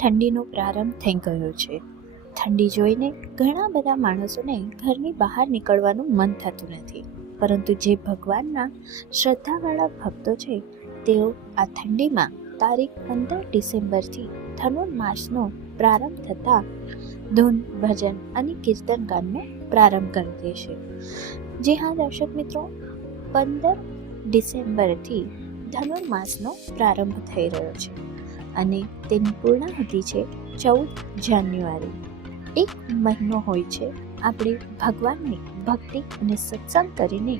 ઠંડીનો પ્રારંભ થઈ ગયો છે. ઠંડી જોઈને ઘણા બધા માણસોને ઘરની બહાર નીકળવાનું મન થતું નથી, પરંતુ જે ભગવાનના શ્રદ્ધાવાળા ભક્તો છે તેઓ આ ઠંડીમાં તારીખ 15 ડિસેમ્બરથી ધનુર્માસનો પ્રારંભ થતાં ધૂન, ભજન અને કીર્તન ગાનનો પ્રારંભ કરી દેશે. જી હા દર્શક મિત્રો, 15 ડિસેમ્બરથી ધનુર્માસનો પ્રારંભ થઈ રહ્યો છે અને તેની પૂર્ણાહુતિ છે 14 જાન્યુઆરી. એક મહિનો હોય છે આપણે ભગવાનની ભક્તિ અને સત્સંગ કરીને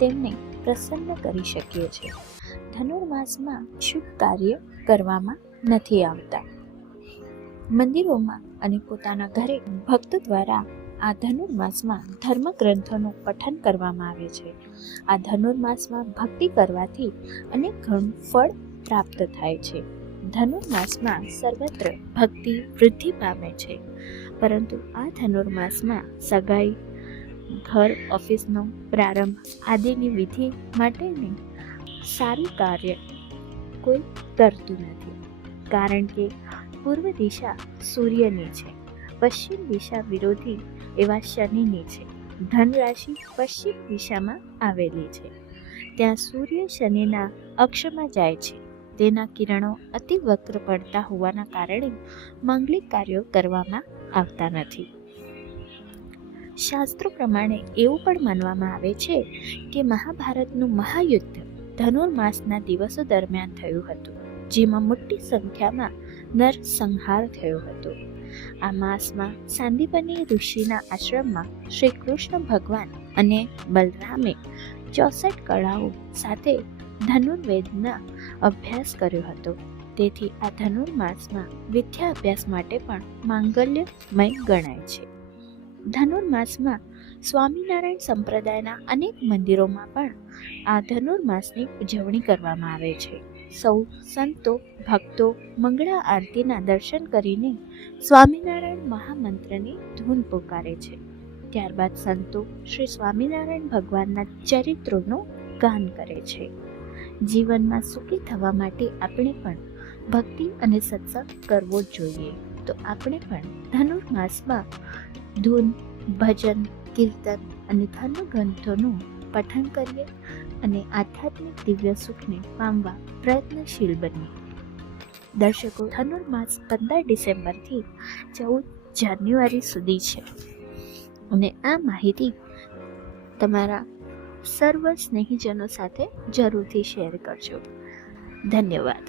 તેમને પ્રસન્ન કરી શકીએ છીએ. ધનુર્માસમાં શુભ કાર્ય કરવામાં નથી આવતા. મંદિરોમાં અને પોતાના ઘરે ભક્તો દ્વારા આ ધનુર્માસમાં ધર્મ ગ્રંથોનું પઠન કરવામાં આવે છે. આ ધનુર્માસમાં ભક્તિ કરવાથી અનેક ઘણું ફળ પ્રાપ્ત થાય છે. ધનુર્માસમાં સર્વત્ર ભક્તિ વૃદ્ધિ પામે છે, પરંતુ આ ધનુર્માસમાં સગાઈ, ઘર, ઓફિસનો પ્રારંભ આદિની વિધિ માટેની સારી કાર્ય કોઈ કરતું નથી, કારણ કે પૂર્વ દિશા સૂર્યની છે, પશ્ચિમ દિશા વિરોધી એવા શનિની છે. ધન રાશિ પશ્ચિમ દિશામાં આવેલી છે. ત્યાં સૂર્ય શનિના અક્ષમાં જાય છે. તેના કિરણો અતિ વક્ર પડતા હોવાના કારણે માંગલિક કાર્યો કરવામાં આવતા નથી. શાસ્ત્રો પ્રમાણે એવું પણ માનવામાં આવે છે કે મહાભારતનું મહાયુદ્ધ ધનુર્માસના દિવસો દરમિયાન થયું હતું, જેમાં મોટી સંખ્યામાં નરસંહાર થયો હતો. આ માસમાં સાંદીપની ઋષિના આશ્રમમાં શ્રી કૃષ્ણ ભગવાન અને બલરામે 64 કળાઓ સાથે ધનુર્વેદના અભ્યાસ કર્યો હતો. તેથી આ ધનુર્માસમાં વિદ્યા અભ્યાસ માટે પણ માંગલ્યમય ગણાય છે. ધનુર્માસમાં સ્વામિનારાયણ સંપ્રદાયના અનેક મંદિરોમાં પણ આ ધનુર્માસની ઉજવણી કરવામાં આવે છે. સૌ સંતો ભક્તો મંગળા આરતીના દર્શન કરીને સ્વામિનારાયણ મહામંત્રની ધૂન પોકારે છે. ત્યારબાદ સંતો શ્રી સ્વામિનારાયણ ભગવાનના ચરિત્રોનું ગાન કરે છે. જીવનમાં સુખી થવા માટે આપણે પણ ભક્તિ અને સત્સંગ કરવો જ જોઈએ. તો આપણે પણ ધનુર્માસમાં ધૂન, ભજન, કીર્તન અને ધર્મ ગ્રંથોનું પઠન કરીએ અને આધ્યાત્મિક દિવ્ય સુખને પામવા પ્રયત્નશીલ બનીએ. દર્શકો, ધનુર્માસ 15 ડિસેમ્બરથી 14 જાન્યુઆરી સુધી છે અને આ માહિતી તમારા સર્વ સ્નેહીજનો સાથે જરૂરથી શેર કરજો. ધન્યવાદ.